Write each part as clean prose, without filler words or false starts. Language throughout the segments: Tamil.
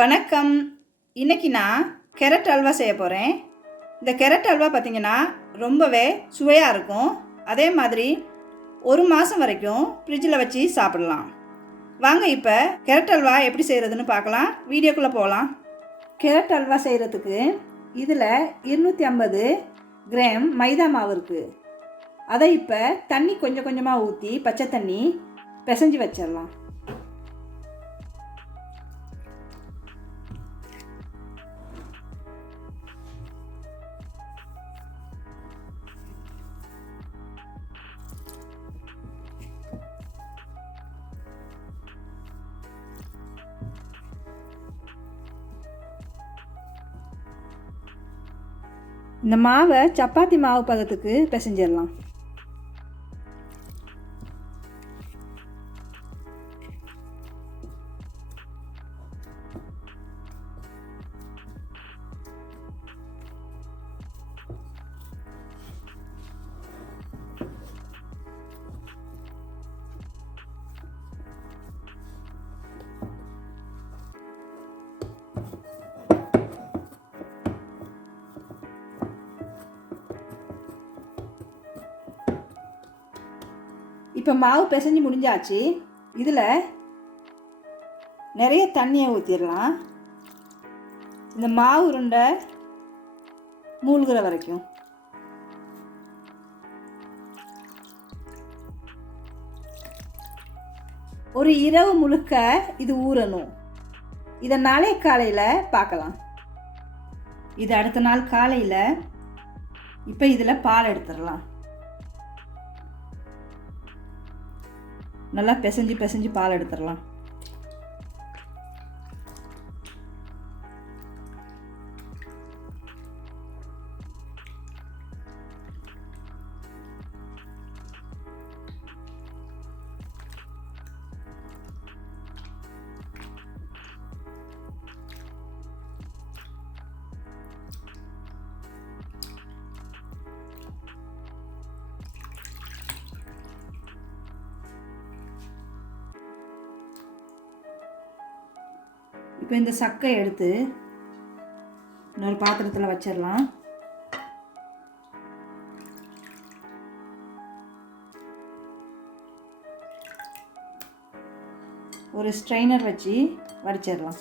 வணக்கம். இன்றைக்கி நான் கேரட் அல்வா செய்ய போகிறேன். இந்த கேரட் அல்வா பார்த்திங்கன்னா ரொம்பவே சுவையாக இருக்கும். அதே மாதிரி 1 மாதம் வரைக்கும் ஃப்ரிட்ஜில் வச்சு சாப்பிடலாம். வாங்க இப்போ கேரட் அல்வா எப்படி செய்கிறதுன்னு பார்க்கலாம். வீடியோக்குள்ளே போகலாம். கேரட் அல்வா செய்கிறதுக்கு இதில் 250 கிராம் மைதா மாவு இருக்குது. அதை இப்போ தண்ணி கொஞ்சம் கொஞ்சமாக ஊற்றி பச்சை தண்ணி பிசைஞ்சு வச்சிடலாம். இந்த மாவை சப்பாத்தி மாவு பதத்துக்கு பிசைஞ்சிடலாம். இப்போ மாவு பிசைஞ்சு முடிஞ்சாச்சு. இதில் நிறைய தண்ணியை ஊற்றிடலாம். இந்த மாவு உருண்டை மூழ்கிற வரைக்கும். ஒரு இரவு முழுக்க இது ஊறணும். இதை நாளை காலையில் பார்க்கலாம். இது அடுத்த நாள் காலையில் இப்போ இதில் பால் எடுத்துடலாம். நல்லா பிசைஞ்சு பால் எடுத்துடலாம். இப்போ இந்த சக்கை எடுத்து இன்னொரு பாத்திரத்தில் வச்சிடலாம். ஒரு ஸ்ட்ரெயினர் வச்சு வடிச்சிடலாம்.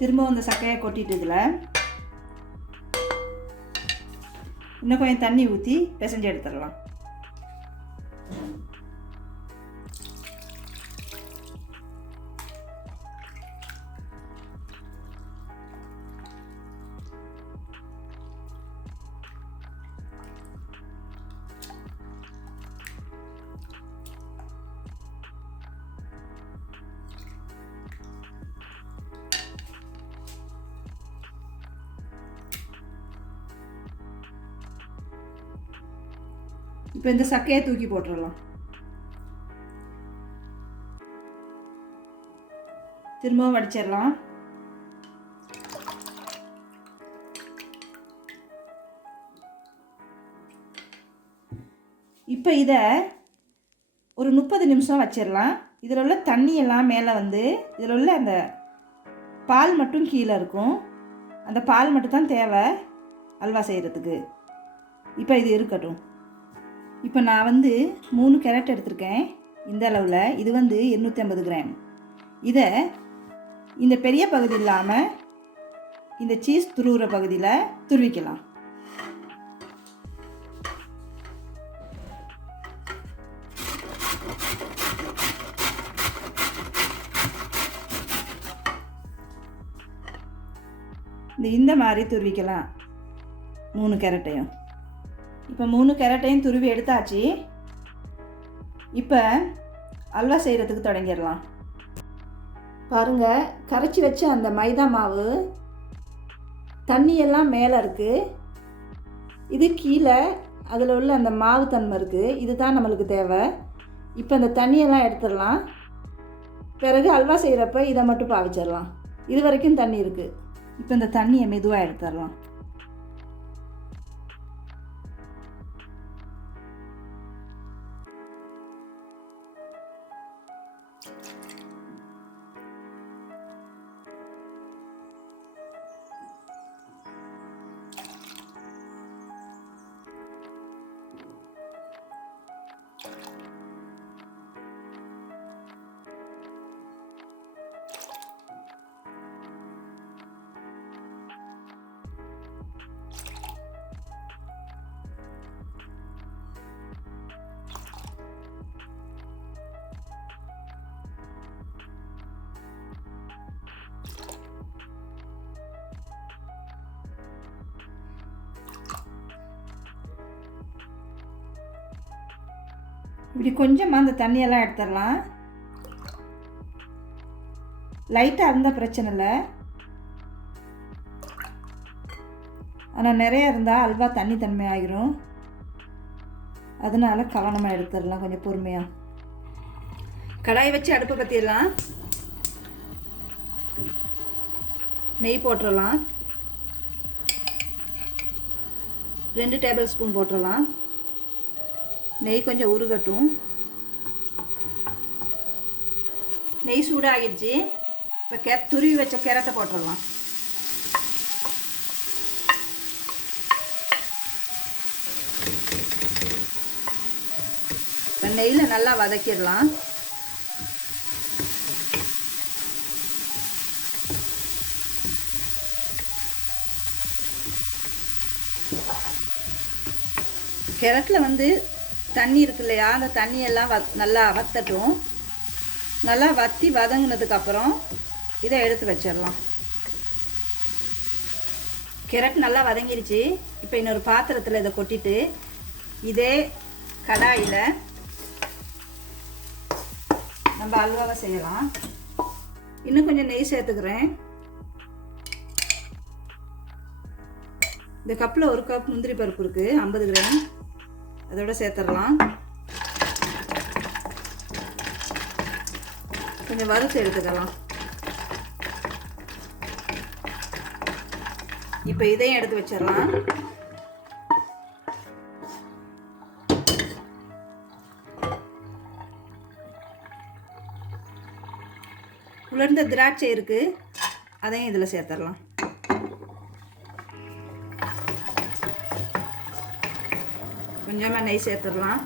திரும்ப இந்த சக்கையை கொட்டிட்டு இதில் இன்னும் கொஞ்சம் தண்ணி ஊற்றி பிசைஞ்சு எடுத்துடலாம். இப்போ இந்த சக்கையை தூக்கி போட்டுடலாம். திரும்பவும் வடிச்சிடலாம். இப்போ இதை ஒரு 30 நிமிஷம் வச்சிடலாம். இதில் உள்ள தண்ணி எல்லாம் மேலே வந்து இதில் உள்ள அந்த பால் மட்டும் கீழே இருக்கும். அந்த பால் மட்டும் தான் தேவை அல்வா செய்கிறதுக்கு. இப்போ இது இருக்கட்டும். இப்போ நான் 3 கேரட் எடுத்திருக்கேன். இந்த அளவில் இது 250 கிராம். இதை இந்த பெரிய பகுதி இல்லாமல் இந்த சீஸ் துருவுற பகுதியில் துருவிக்கலாம். இந்த மாதிரி துருவிக்கலாம் 3 கேரட்டையும். இப்போ 3 கேரட்டையும் துருவி எடுத்தாச்சு. இப்போ அல்வா செய்கிறதுக்கு தொடங்கிடலாம். பாருங்கள், கரைச்சி வச்ச அந்த மைதா மாவு தண்ணியெல்லாம் மேலே இருக்குது. இது கீழே அதில் உள்ள அந்த மாவு தன்மை இருக்குது. இது தான் நம்மளுக்கு தேவை. இப்போ அந்த தண்ணியெல்லாம் எடுத்துடலாம். பிறகு அல்வா செய்கிறப்ப இதை மட்டும் பாவிச்சிடலாம். இது வரைக்கும் தண்ணி இருக்குது. இப்போ இந்த தண்ணியை மெதுவாக எடுத்துடலாம். இப்படி கொஞ்சமாக அந்த தண்ணியெல்லாம் எடுத்துடலாம். லைட்டாக இருந்தால் பிரச்சனை இல்லை, ஆனால் நிறையா இருந்தால் அல்வா தண்ணி தன்மை ஆகிரும். அதனால் கவனமாக எடுத்துடலாம், கொஞ்சம் பொறுமையாக. கடாயை வச்சு அடுப்பை பற்றிடலாம். நெய் போட்டுடலாம். 2 டேபிள் ஸ்பூன் போட்டுடலாம். நெய் கொஞ்சம் உருகட்டும். நெய் சூடாகிடுச்சு. இப்போ துருவி வச்ச கேரட்டை போட்டுடலாம். இப்போ நெய்யில் நல்லா வதக்கிடலாம். கேரட்டில் வந்து தண்ணி இருக்கு இல்லையா, அந்த தண்ணியெல்லாம் நல்லா வத்தட்டும். நல்லா வத்தி வதங்கினதுக்கப்புறம் இதை எடுத்து வச்சிடலாம். கேரட் நல்லா வதங்கிருச்சு. இப்போ இன்னொரு பாத்திரத்தில் இதை கொட்டிட்டு இதே கடாயில் நம்ம அல்வாவை செய்யலாம். இன்னும் கொஞ்சம் நெய் சேர்த்துக்கிறேன். இந்த கப்பில் 1 கப் முந்திரி பருப்பு இருக்குது, 50 கிராம். அதோட சேர்த்துடலாம். கொஞ்சம் வறுத்து எடுத்துக்கலாம். இப்போ இதையும் எடுத்து வச்சிடலாம். உலர்ந்த திராட்சை இருக்குது, அதையும் இதில் சேர்த்துடலாம். கொஞ்சமாக நெய் சேர்த்துடலாம்.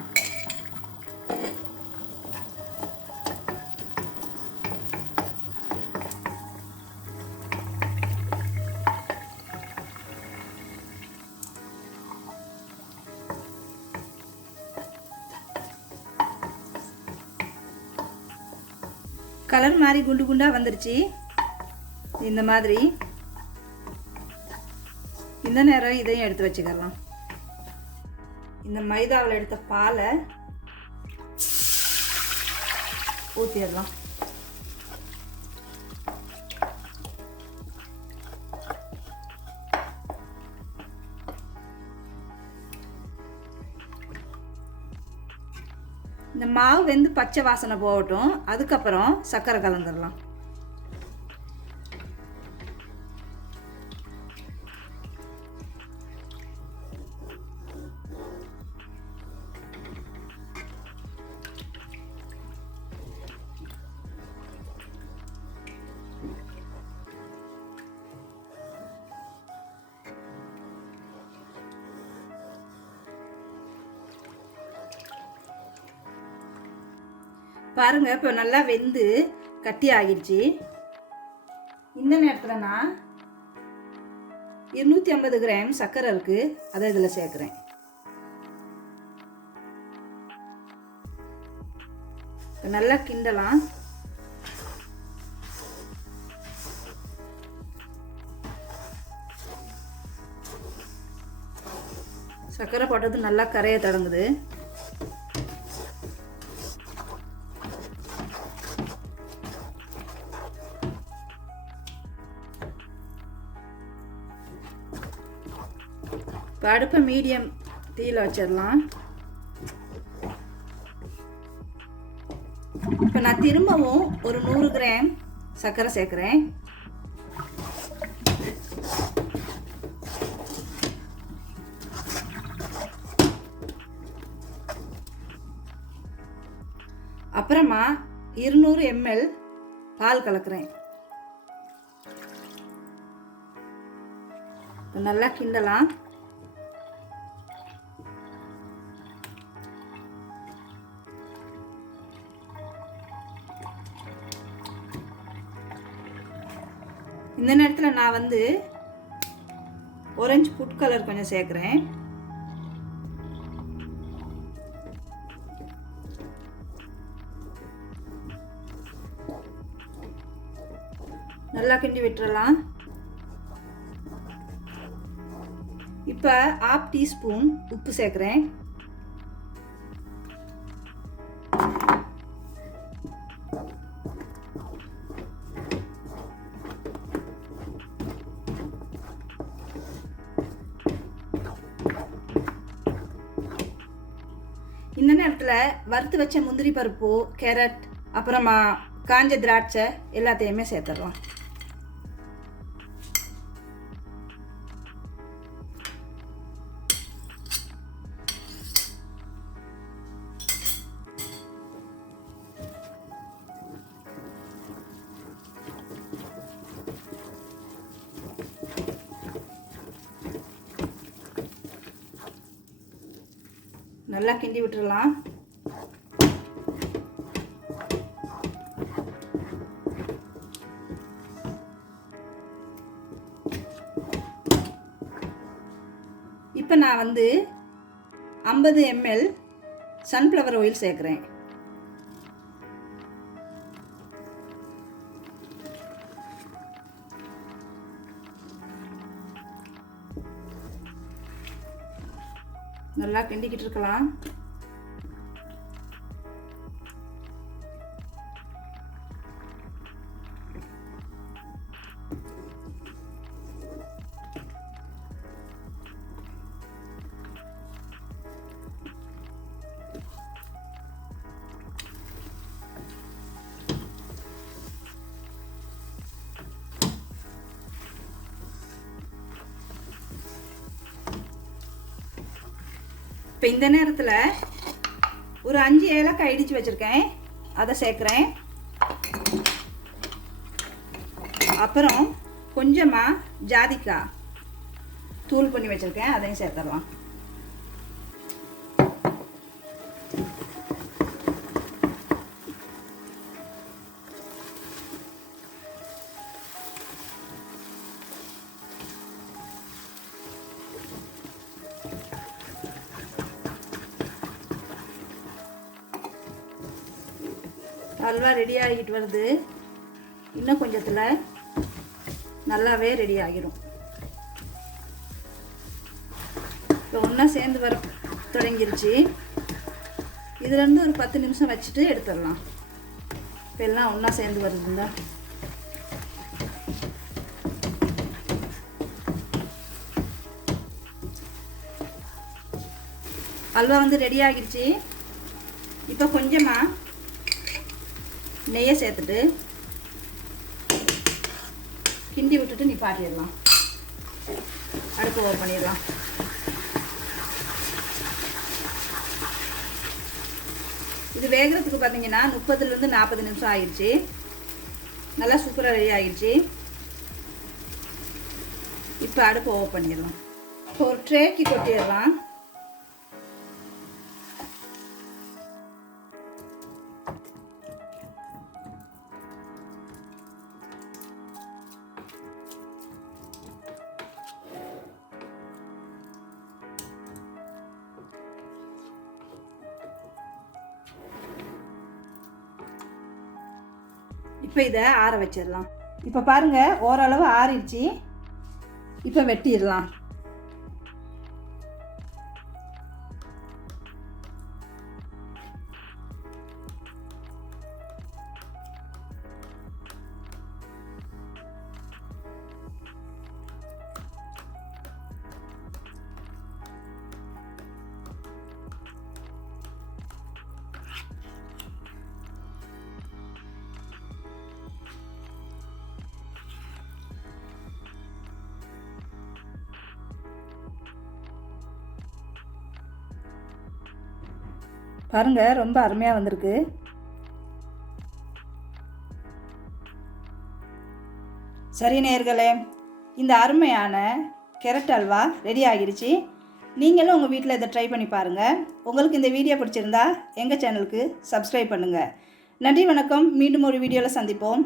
கலர் மாதிரி குண்டு குண்டாக வந்துருச்சு. இந்த மாதிரி இந்த நேரம் இதையும் எடுத்து வச்சுக்கலாம். இந்த மைதாவில் எடுத்த பாலை ஊற்றிடலாம். இந்த மாவு வெந்து பச்சை வாசனை போகட்டும். அதுக்கப்புறம் சர்க்கரை கலந்துடலாம். பாருங்க, இப்போ நல்லா வெந்து கட்டி ஆகிடுச்சு. இந்த நேரத்தில் நான் 250 கிராம் சர்க்கரை இருக்கு, அதை இதில் சேர்க்குறேன். நல்லா கிண்டலாம். சர்க்கரை போட்டது நல்லா கரைய தொடங்குது. இப்போ அடுப்பை மீடியம் தீயில் வச்சிடலாம். இப்போ நான் திரும்பவும் ஒரு 100 கிராம் சர்க்கரை சேர்க்குறேன். அப்புறமா 200 ml பால் கலக்கிறேன். நல்லா கிண்டலாம். இந்த நேரத்தில் நான் வந்து ஆரஞ்சு ஃபுட் கலர் கொஞ்சம் சேர்க்குறேன். நல்லா கிண்டி விட்டுறலாம். இப்போ ½ டீஸ்பூன் உப்பு சேர்க்குறேன். இந்த நேரத்தில் வறுத்து வச்ச முந்திரி பருப்பு, கேரட், அப்புறமா காஞ்ச திராட்சை எல்லாத்தையுமே சேர்த்துடலாம். நல்லா கிண்டி விட்டுறலாம். இப்போ நான் 50 ml சன்ஃப்ளவர் ஆயில் சேர்க்குறேன். நல்லா கிண்டிக்கிட்டு இருக்கலாம். இப்போ இந்த நேரத்தில் ஒரு 5 ஏலக்காய் இடித்து வச்சுருக்கேன், அதை சேர்க்குறேன். அப்புறம் கொஞ்சமாக ஜாதிக்காய் தூள் பண்ணி வச்சுருக்கேன், அதையும் சேர்த்துடலாம். அல்வா ரெடி ஆகிட்டு வருது. இன்னும் கொஞ்சத்தில் நல்லாவே ரெடி ஆகிடும். இப்போ ஒன்றா சேர்ந்து வர தொடங்கிருச்சு. இதுலேருந்து ஒரு 10 நிமிஷம் வச்சுட்டு எடுத்துடலாம். இப்போ எல்லாம் ஒன்றா சேர்ந்து வருதுங்க. அல்வா ரெடி ஆகிடுச்சு. இப்போ கொஞ்சமாக நெய்யை சேர்த்துட்டு கிண்டி விட்டுட்டு நிப்பாட்டிடலாம். அடுப்பு ஓப்பன் பண்ணிடலாம். இது வேகிறதுக்கு பார்த்தீங்கன்னா 30லேருந்து 40 நிமிஷம் ஆகிடுச்சு. நல்லா சூப்பராக ரெடி ஆகிடுச்சு. இப்போ அடுப்பு ஓப்பன் பண்ணிடலாம். இப்போ ஒரு ட்ரேக்கு கொட்டிடலாம். இப்போ இதை ஆற வச்சிடலாம். இப்போ பாருங்கள், ஓரளவு ஆறிடுச்சு. இப்போ வெட்டிடலாம். பாருங்கள், ரொம்ப அருமையாக வந்திருக்கு. சரி நேயர்களே, இந்த அருமையான கேரட் அல்வா ரெடி ஆகிடுச்சு. நீங்களும் உங்கள் வீட்டில் இதை ட்ரை பண்ணி பாருங்கள். உங்களுக்கு இந்த வீடியோ பிடிச்சிருந்தா எங்கள் சேனலுக்கு சப்ஸ்கிரைப் பண்ணுங்கள். நன்றி, வணக்கம். மீண்டும் ஒரு வீடியோவில் சந்திப்போம்.